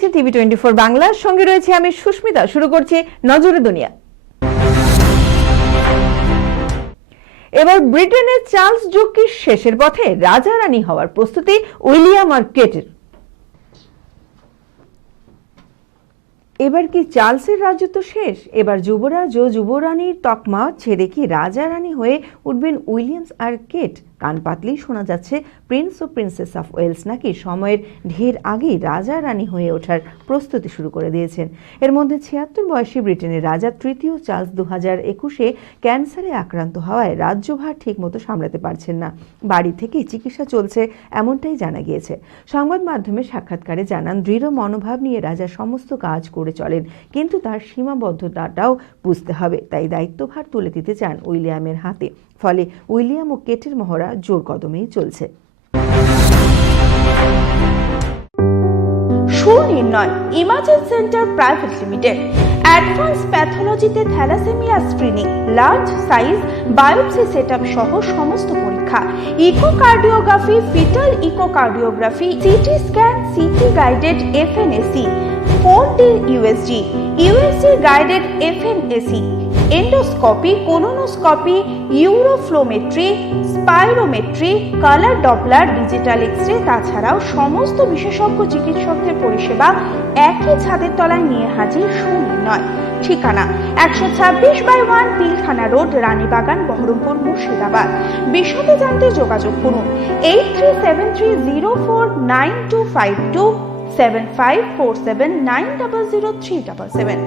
দেখছেন টিভি24 বাংলার সঙ্গে রয়েছে আমি সুস্মিতা। শুরু করছি নজরে দুনিয়া। এবার ব্রিটেনের চার্লস যুগের শেষের পথে রাজা রানী হওয়ার প্রস্তুতি উইলিয়াম আর কেটের। এবার কি চার্লসের রাজত্ব শেষ? এবার যুবরাজ ও যুবরানীর তকমা ছেড়ে কি রাজা রানী হয়ে উঠবেন উইলিয়ামস আর কেট? কান পাতলেই শোনা যাচ্ছে প্রিন্স ও প্রিন্সেস অফ ওয়েলস নাকি সময়ের ঢের আগেই রাজা রানী হয়ে ওঠার প্রস্তুতি শুরু করে দিয়েছেন। এর মধ্যে ৭৬ বয়সী ব্রিটেনের রাজা তৃতীয় চার্লস ২০২১-এ ক্যান্সারে আক্রান্ত হওয়ায় রাজ্যভার ঠিক মতো সামলাতে পারছেন না। বাড়ি থেকেই চিকিৎসা চলছে এমনটাই জানা গিয়েছে। সংবাদ মাধ্যমে সাক্ষাৎকারে জানান, দৃঢ় মনোভাব নিয়ে রাজা সমস্ত কাজ করে চলেন, কিন্তু তার সীমাবদ্ধতাটাও বুঝতে হবে। তাই দায়িত্বভার তুলে দিতে চান উইলিয়ামের হাতে। ফলে উইলিয়াম ও কেটের মহড়া জোর কদমেই চলছে। Sunirnoy ইমাজেন centre private limited advance প্যাথোলজিতে thalassaemia screening, large size biopsy setup সহ সমস্ত পরীক্ষা, echocardiography, fetal echocardiography, CT scan, CT guided FNAC, 4D USG, USG guided FNAC, endoscopy, colonoscopy, uroflowmetry, spirometry, colour Doppler, digital X-ray, তাছাড়াও সমস্ত বিশেষজ্ঞ চিকিৎসকদের পরিষেবা একই ছাদের তলায় নিয়ে হাজির সুনির্ণয়। ঠিকানা ১২৬/1 পিলখানা রোড, রানীবাগান, বহরমপুর, মুর্শিদাবাদ। বিশদে জানতে যোগাযোগ করুন 8373049252 7547900377।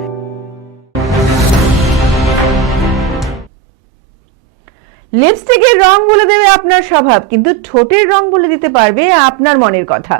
লিপস্টিকের রং বলে দেবে আপনার স্বভাব, কিন্তু ঠোঁটের রং বলে দিতে পারবে আপনার মনের কথা।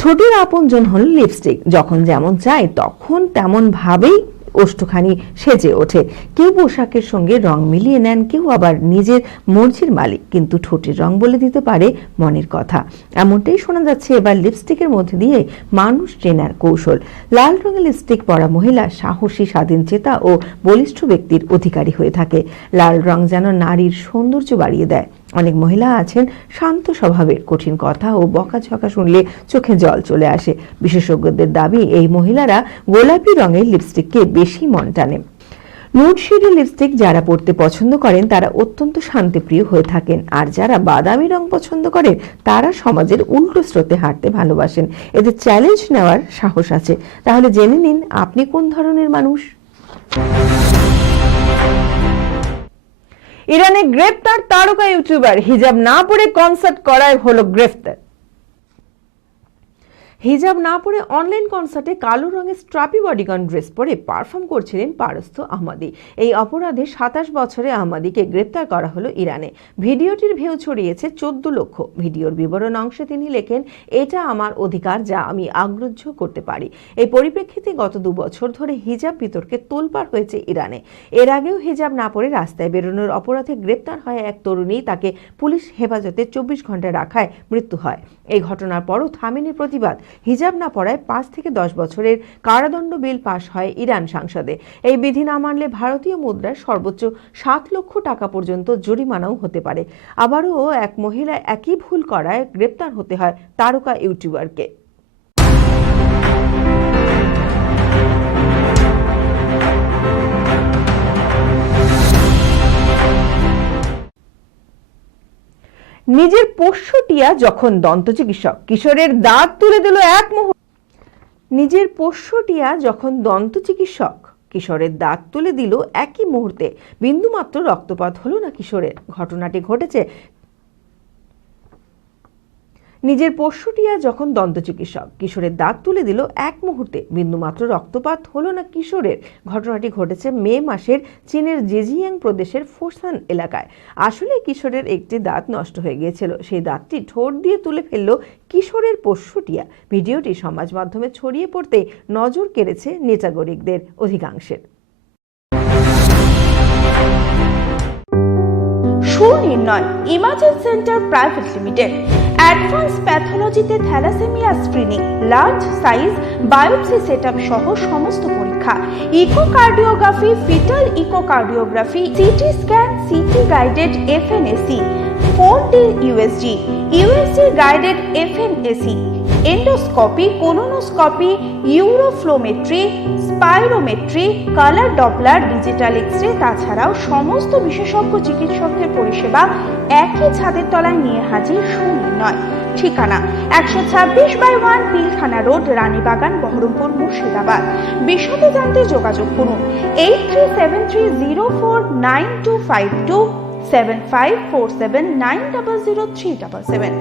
ঠোঁটের আপনজন হল লিপস্টিক। যখন যেমন চায় তখন তেমন ভাবেই ওষ্ঠখানি সেজে ওঠে। কেউ পোশাকের সঙ্গে রং মিলিয়ে নেন, কেউ আবার নিজের মর্জির মালিক, কিন্তু ঠোঁটের রং বলে দিতে পারে মনের কথা। এমনটাই শোনা যাচ্ছে এবার লিপস্টিকের মধ্যে দিয়ে মানুষ চেনার কৌশল। লাল রঙের লিপস্টিক পরা মহিলা সাহসী, স্বাধীন চেতা ও বলিষ্ঠ ব্যক্তির অধিকারী হয়ে থাকে। লাল রং যেন নারীর সৌন্দর্য বাড়িয়ে দেয়। অনেক মহিলা আছেন শান্ত স্বভাবের, কঠিন কথা ও বকাঝকা শুনলে চোখে জল চলে আসে। বিশেষজ্ঞদের দাবি, এই মহিলারা গোলাপি রঙের লিপস্টিককে বেশি মন টানে। নুড শেডের লিপস্টিক যারা পরতে পছন্দ করেন তারা অত্যন্ত শান্তিপ্রিয় হয়ে থাকেন, আর যারা বাদামি রং পছন্দ করেন তারা সমাজের উল্টো স্রোতে হাঁটতে ভালোবাসেন। এদের চ্যালেঞ্জ নেওয়ার সাহস আছে। তাহলে জেনে নিন আপনি কোন ধরনের মানুষ। ইরানে গ্রেপ্তার তারকা ইউটিউবার, হিজাব না পরে কনসার্ট করায় হলো গ্রেফতার। হিজাব না পরে অনলাইন কনসার্টে কালো রঙের স্ট্রাপি বডিগান ড্রেস পরে পারফর্ম করছিলেন পারস্ত আহমাদি। এই অপরাধে ২৭ বছরের আহমাদিকে গ্রেপ্তার করা হলো ইরানে। ভিডিওটির ভিউ ছড়িয়েছে ১৪ লক্ষ। ভিডিওর বিবরণ অংশে তিনি লেখেন, এটা আমার অধিকার যা আমি আগ্রাহ্য করতে পারি। এই পরিপ্রেক্ষিতে গত ২ বছর ধরে হিজাব বিতর্কে তোলপাড় হয়েছে ইরানে। এর আগেও হিজাব না পরে রাস্তায় বেরোনোর অপরাধে গ্রেপ্তার হয় এক তরুণী। তাকে পুলিশ হেফাজতে ২৪ ঘন্টা রাখায় মৃত্যু হয়। এই ঘটনার পরও থামেনি প্রতিবাদ। হিজাব না পড়ায় ৫ থেকে ১০ বছরের কারাদণ্ড বিল পাশ হয় ইরান সংসদে। এই বিধি না মানলে ভারতীয় মুদ্রায় সর্বোচ্চ ৭ লক্ষ টাকা পর্যন্ত জরিমানাও হতে পারে। আবারও এক মহিলা একই ভুল করায় গ্রেপ্তার হতে হয় তারকা ইউটিউবারকে। নিজের পোষ্য টিয়া যখন দন্ত চিকিৎসক, কিশোরের দাঁত তুলে দিল এক মুহূর্তে। নিজের পোষ্য টিয়া যখন দন্ত চিকিৎসক, কিশোরের দাঁত তুলে দিল একই মুহূর্তে। বিন্দুমাত্র রক্তপাত হলো না কিশোরের। ঘটনাটি ঘটেছে নিজের পোষ্য টিয়া যখন দন্ত চিকিৎসক, কিশোরের দাঁত তুলে দিল এক মুহূর্তে। বিন্দুমাত্র রক্তপাত হলো না কিশোরের। ঘটনাটি ঘটেছে মে মাসের চীনের জেজিয়াং প্রদেশের ফোসান এলাকায়। আসলে কিশোরের একটি দাঁত নষ্ট হয়ে গিয়েছিল। সেই দাঁতটি ঠোঁট দিয়ে তুলে ফেলল কিশোরের পোষ্য টিয়া। ভিডিওটি সমাজ মাধ্যমে ছড়িয়ে পড়তে নজর কেড়েছে নেটাগরিকদের অধিকাংশের। Sunirnoy ইমাজেন centre private limited advance প্যাথোলজিতে thalassaemia screening, large size biopsy setup সহ সমস্ত পরীক্ষা, echocardiography, fetal echocardiography, CT scan, CT guided FNAC, 4D USG, USG guided FNAC, endoscopy, colonoscopy, uroflowmetry, spirometry, color doppler, digital x-ray তাছাড়াও সমস্ত বিশেষজ্ঞ চিকিৎসকদের পরিষেবা একই ছাদের তলায় নিয়ে হাজির সুনির্ণয়। ঠিকানা 126/1 পিলখানা রোড, রানীবাগান, বহরমপুর, মুর্শিদাবাদ। বিশদে জানতে যোগাযোগ করুন 8373049252 7547900377।